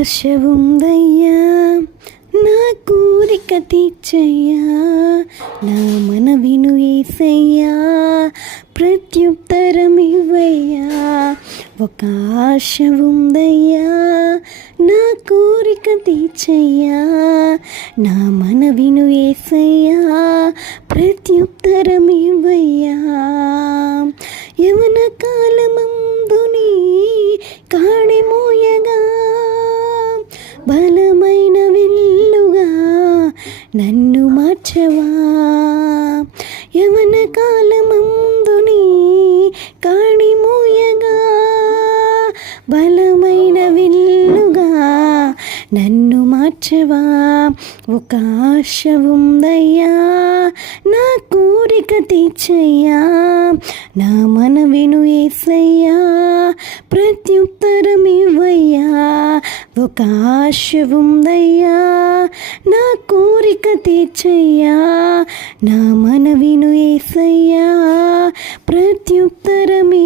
ఆశ ఉందయ్యా నా కోరిక తీర్చయ్యా, నా మనవిను యేసయ్యా ప్రత్యుత్తరమివ్వయ్యా. ఒక ఆశ ఉందయ్యా నా కోరిక తీర్చయ్యా, నా మనవిను యేసయ్యా ప్రత్యుత్తరమివ్వయ్యా. యవన కాలమందుని కాడిమోయగా బలమైన విల్లుగా నన్ను మార్చవా. యవన కాలమందుని కాడిమోయగా బలమైన విల్లుగా నన్ను మార్చవా. ఒక ఆశ ఉందయ్యా నా కోరిక తీర్చయ్యా, నా మనవిను యేసయ్యా ప్రత్యుత్తరమివ్వయ్యా. ఒక ఆశ ఉందయ్యా నా కోరిక తీర్చయ్యా, నా మనవిను యేసయ్యా ప్రత్యుత్తరమి